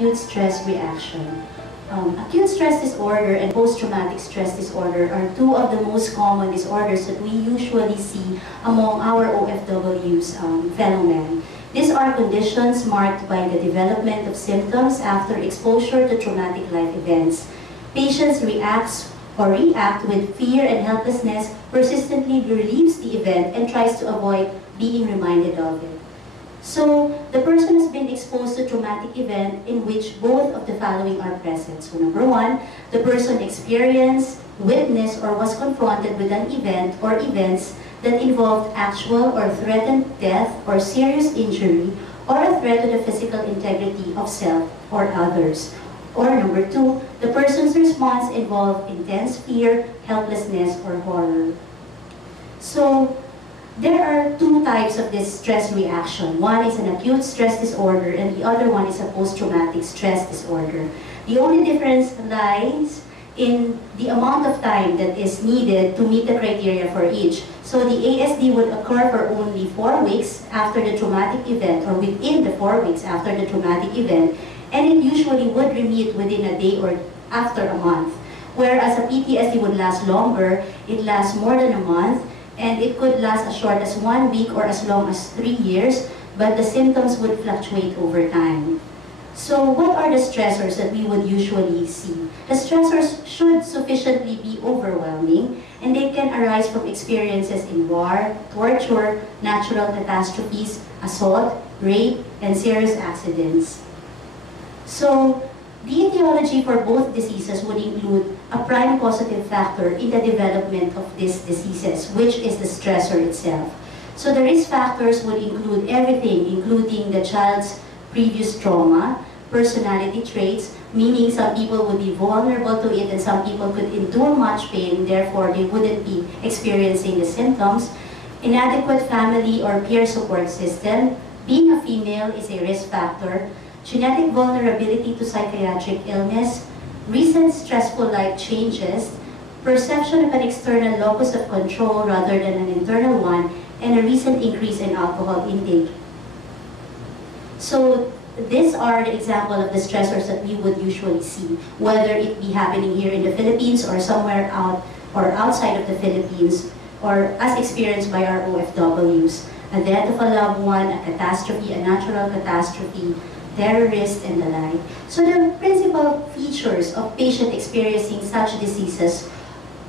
acute stress reaction. Acute stress disorder and post-traumatic stress disorder are two of the most common disorders that we usually see among our OFWs fellow men. These are conditions marked by the development of symptoms after exposure to traumatic life events. Patients react with fear and helplessness, persistently relieves the event, and tries to avoid being reminded of it. So, the person has been exposed to a traumatic event in which both of the following are present. So, number one, the person experienced, witnessed, or was confronted with an event or events that involved actual or threatened death or serious injury, or a threat to the physical integrity of self or others. Or number two, the person's response involved intense fear, helplessness, or horror. So, there are two types of this stress reaction. One is an acute stress disorder and the other one is a post-traumatic stress disorder. The only difference lies in the amount of time that is needed to meet the criteria for each. So the ASD would occur for only 4 weeks after the traumatic event, or within the 4 weeks after the traumatic event, and it usually would remit within a day or after a month. Whereas a PTSD would last longer, it lasts more than a month, and it could last as short as 1 week or as long as 3 years, but the symptoms would fluctuate over time. So what are the stressors that we would usually see? The stressors should sufficiently be overwhelming, and they can arise from experiences in war, torture, natural catastrophes, assault, rape, and serious accidents. So, the etiology for both diseases would include a prime causative factor in the development of these diseases, which is the stressor itself. So the risk factors would include everything, including the child's previous trauma, personality traits, meaning some people would be vulnerable to it and some people could endure much pain, therefore they wouldn't be experiencing the symptoms. Inadequate family or peer support system. Being a female is a risk factor. Genetic vulnerability to psychiatric illness, recent stressful life changes, perception of an external locus of control rather than an internal one, and a recent increase in alcohol intake. So these are the example of the stressors that we would usually see, whether it be happening here in the Philippines or somewhere out or outside of the Philippines, or as experienced by our OFWs. A death of a loved one, a catastrophe, a natural catastrophe, terrorists, and the like. So the principal features of patient experiencing such diseases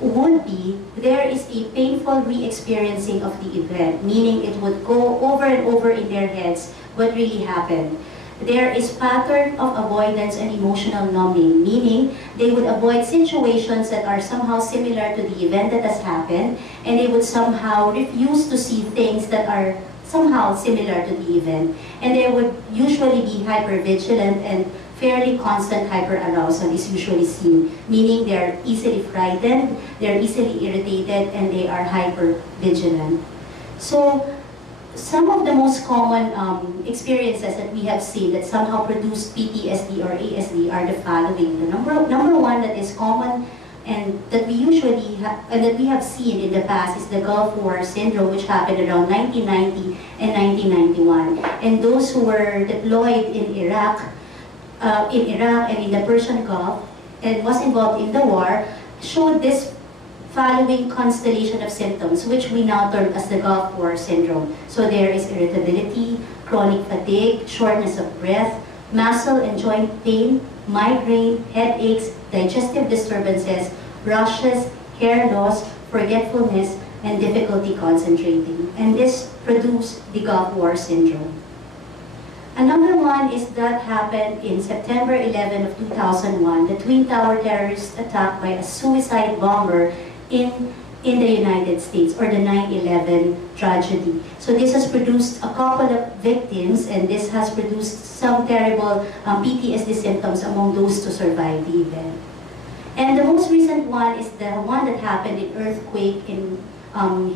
would be there is a painful re-experiencing of the event, meaning it would go over and over in their heads what really happened. There is pattern of avoidance and emotional numbing, meaning they would avoid situations that are somehow similar to the event that has happened, and they would somehow refuse to see things that are somehow similar to the event. And they would usually be hypervigilant, and fairly constant hyperarousal is usually seen, meaning they're easily frightened, they're easily irritated, and they are hypervigilant. So some of the most common experiences that we have seen that somehow produce PTSD or ASD are the following. The number one that is common and that we usually and that we have seen in the past is the Gulf War syndrome, which happened around 1990 and 1991. And those who were deployed in Iraq and in the Persian Gulf and was involved in the war showed this following constellation of symptoms, which we now term as the Gulf War syndrome. So there is irritability, chronic fatigue, shortness of breath, muscle and joint pain, migraine, headaches, digestive disturbances, rashes, hair loss, forgetfulness, and difficulty concentrating. And this produced the Gulf War syndrome. Another one is that happened in September 11 of 2001, the Twin Tower terrorist attack by a suicide bomber in the United States, or the 9/11 tragedy. So this has produced a couple of victims, and this has produced some terrible PTSD symptoms among those to survive the event. And the most recent one is the one that happened in earthquake in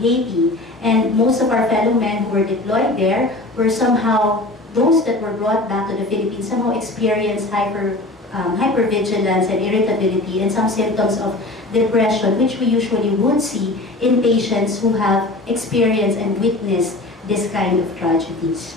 Haiti. And most of our fellow men who were deployed there were somehow, those that were brought back to the Philippines somehow experienced hypervigilance and irritability and some symptoms of depression, which we usually would see in patients who have experienced and witnessed this kind of tragedies.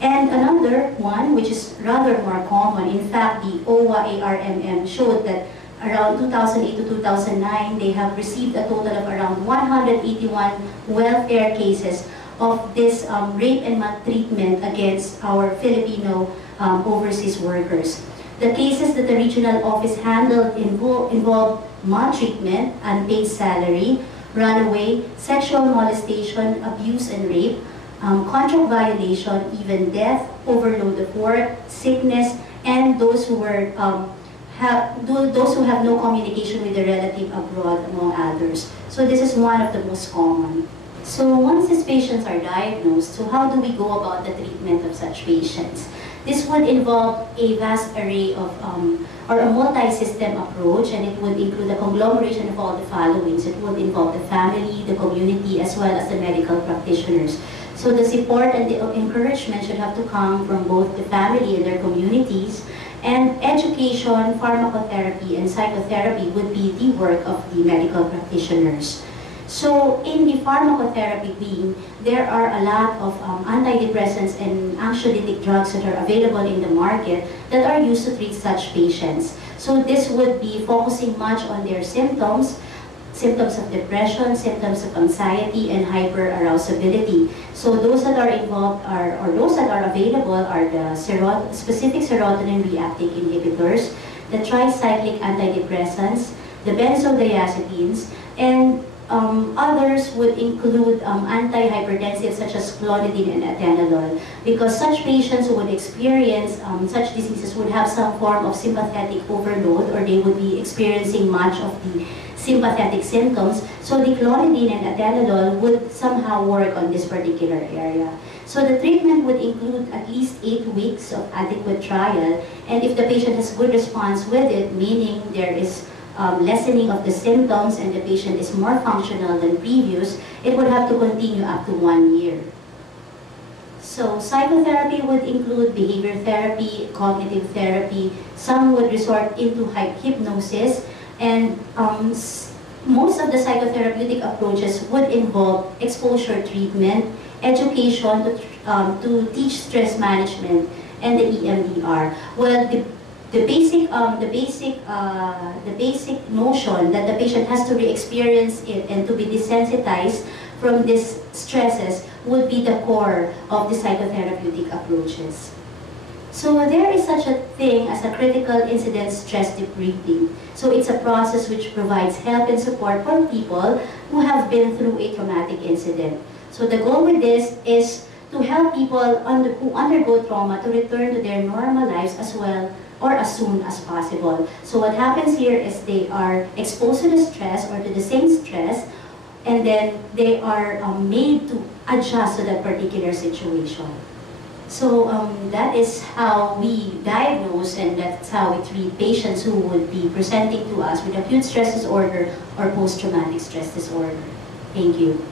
And another one, which is rather more common, in fact, the OWA-ARMM showed that around 2008 to 2009, they have received a total of around 181 welfare cases of this rape and maltreatment against our Filipino overseas workers. The cases that the regional office handled involved maltreatment, unpaid salary, runaway, sexual molestation, abuse and rape, contract violation, even death, overload of work, sickness, and those who have no communication with the relative abroad, among others. So this is one of the most common. So once these patients are diagnosed, so how do we go about the treatment of such patients? This would involve a vast array of, or a multi-system approach, and it would include a conglomeration of all the followings. It would involve the family, the community, as well as the medical practitioners. So the support and the encouragement should have to come from both the family and their communities, and education, pharmacotherapy, and psychotherapy would be the work of the medical practitioners. So in the pharmacotherapy wing, there are a lot of antidepressants and anxiolytic drugs that are available in the market that are used to treat such patients. So this would be focusing much on their symptoms of depression, symptoms of anxiety, and hyperarousability. So those that are involved are, or those that are available are the specific serotonin reuptake inhibitors, the tricyclic antidepressants, the benzodiazepines, and others would include antihypertensives such as clonidine and atenolol, because such patients who would experience such diseases would have some form of sympathetic overload, or they would be experiencing much of the sympathetic symptoms. So the clonidine and atenolol would somehow work on this particular area. So the treatment would include at least 8 weeks of adequate trial, and if the patient has good response with it, meaning there is lessening of the symptoms and the patient is more functional than previous, it would have to continue up to 1 year. So psychotherapy would include behavior therapy, cognitive therapy. Some would resort into hypnosis, and most of the psychotherapeutic approaches would involve exposure treatment, education to teach stress management, and the EMDR. Well, the basic notion that the patient has to re-experience it and to be desensitized from these stresses would be the core of the psychotherapeutic approaches. So there is such a thing as a critical incident stress debriefing. So it's a process which provides help and support for people who have been through a traumatic incident. So the goal with this is to help people who undergo trauma to return to their normal lives as well, or as soon as possible. So what happens here is they are exposed to the stress or to the same stress, and then they are made to adjust to that particular situation. So that is how we diagnose, and that's how we treat patients who would be presenting to us with acute stress disorder or post-traumatic stress disorder. Thank you.